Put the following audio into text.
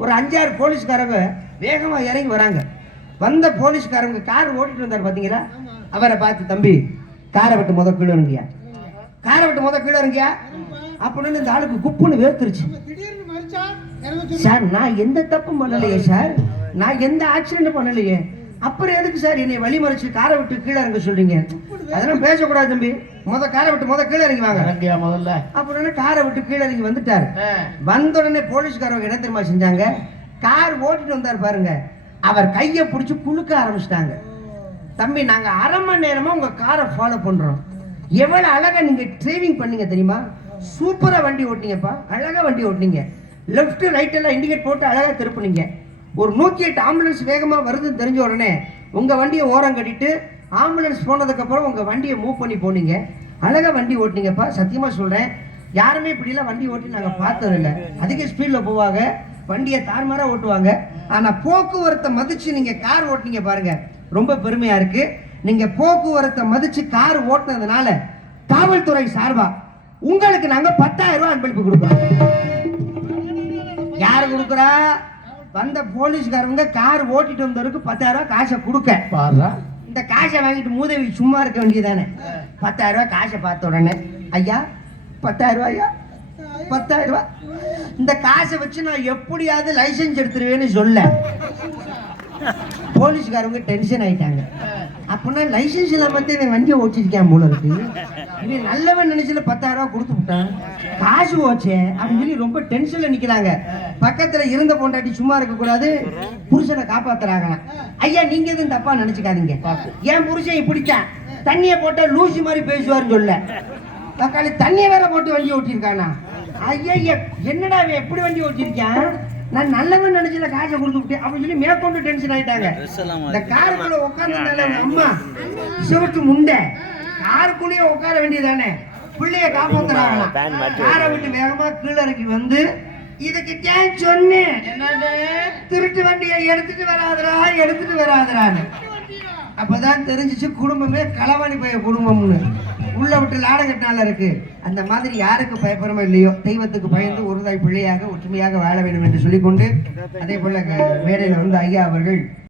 ஒரு 5-6 போலீஸ்காரங்க வேகமா இறங்கி வராங்க. வந்த போலீஸ்காரங்க கார் ஓட்டிட்டு வந்தார் பாத்தீங்களா, அவரை பார்த்து தம்பி காரை விட்டு முத கீழே இருங்கியா, காரை விட்டு முத கீழே இருங்கியா அப்படின்னு இந்த ஆளுக்கு குப்புன்னு வேர்த்துருச்சு. சார் நான் எந்த தப்பும் பண்ணலையே சார், நான் எந்த ஆக்சிடென்ட் பண்ணலையே, அப்புறம் எதுக்கு சார் என்னை வழி மறைச்சு காரை விட்டு கீழே இறங்க சொல்றீங்க? அதெல்லாம் பேசக்கூடாது தம்பி, காரை விட்டு கீழே இறங்கி வாங்க முதல்ல அப்படின்னு காரை விட்டு கீழே இறங்கி வந்துட்டாரு. வந்த உடனே போலீஸ்காரங்க என்ன தெரியுமா செஞ்சாங்க, கார் ஓட்டிட்டு வந்தார் பாருங்க, அவர் கையை பிடிச்சி குலுக்க ஆரம்பிச்சிட்டாங்க. தம்பி நாங்க 1/2 மணி நேரமா உங்க காரை ஃபாலோ பண்றோம், எவ்வளவு அழகா நீங்க டிரைவிங் பண்ணீங்க தெரியுமா, சூப்பரா வண்டி ஓட்டினீங்கப்பா, அழகா வண்டி ஓட்டினீங்க, லெஃப்ட் ரைட் எல்லாம் இண்டிகேட் போட்டு அழகா திருப்புனீங்க, ஒரு 108 ஆம்புலன்ஸ் வேகமா வருதுன்னு தெரிஞ்ச உடனே உங்க வண்டியை ஓரம் கட்டிட்டு ஆம்புலன்ஸ் போனதுக்கு அப்புறம் உங்க வண்டியை மூவ் பண்ணி போனீங்க, அழகா வண்டி ஓட்டினீங்கப்பா. சத்தியமா சொல்றேன், யாருமே இப்படி எல்லாம் வண்டி ஓட்டி நாங்க பார்த்தது இல்லை. அதிக ஸ்பீட்ல போவாங்க, வண்டியை தார்மாரா ஓட்டுவாங்க. ஆனா போக்குவரத்தை மதிச்சு நீங்க கார் ஓட்டினீங்க பாருங்க, ரொம்ப பெருமையா இருக்கு. நீங்க போக்குவரத்தை மதிச்சு கார் ஓட்டினதுனால காவல்துறை சார்பா உங்களுக்கு நாங்க 10,000 ரூபாய் அன்பளிப்பு கொடுக்குறோம். யாரு கொடுக்குறா? வந்த போலீஸ்காரங்க கார் ஓட்டிட்டு வந்தவருக்கு 10,000 ரூபாய் காசை கொடுக்க. இந்த காசை வாங்கிட்டு மூதேவி சும்மா இருக்க வேண்டியதானே. 10,000 ரூபாய் காசை பார்த்த உடனே ஐயா 10,000 ரூபாயா, 10,000 ரூபாய், இந்த காசை வச்சு நான் எப்படியாவது லைசன்ஸ் எடுத்துருவேன்னு சொல்ல போலீஸ்காரங்க டென்ஷன் ஆயிட்டாங்க. அப்படின்னா லைசன்ஸ் இல்லாம இவன் வண்டியை ஓட்டிருக்கான் போல இருக்கு, இவன் நல்லவன் நினைச்சல 10,000 ரூபாய் கொடுத்து விட்டான், காசு ஓச்சே அப்படின்னு சொல்லி ரொம்ப டென்ஷன்ல நிக்கிறாங்க. பக்கத்துல இருந்த பொண்டாட்டி சும்மா இருக்க கூடாது, புருஷனை காப்பாத்துறாங்க. ஐயா நீங்க எதுவும் தப்பா நினைச்சுக்காதீங்க, என் புருஷன் இப்படித்தான் தண்ணியை போட்டா லூசி மாதிரி பேசுவாருன்னு சொல்ல, தக்காளி தண்ணியை வேற போட்டு வண்டி ஓட்டிருக்கானா. ஐயா என்னடா எப்படி வண்டி ஓட்டிருக்கான், நான் நல்லவன் நினைச்சல காசை கொடுத்து விட்டேன் அப்படின்னு சொல்லி மேற்கொண்டு டென்ஷன் ஆயிட்டாங்க. இந்த காருக்குள்ள உட்கார்ந்து அம்மா சிவட்டு முண்டை காருக்குள்ளேயே உட்கார வேண்டியதானே, பிள்ளைய காப்பாத்துறாங்க. காரை விட்டு வேகமா கீழே இறக்கி வந்து இதுக்கு ஏன் சொன்னேன், திருட்டு வண்டியை எடுத்துட்டு வராதரான்னு. அப்பதான் தெரிஞ்சிச்சு குடும்பமே களவாணி பைய குடும்பம்னு. உள்ள விட்டு லாடகட்டினால இருக்கு. அந்த மாதிரி யாருக்கு பயப்படுறமோ இல்லையோ தெய்வத்துக்கு பயந்து ஒருதாய் பிள்ளையாக ஒற்றுமையாக வாழ வேண்டும் என்று சொல்லிக்கொண்டு, அதே போல மேடையில் வந்து ஐயா அவர்கள்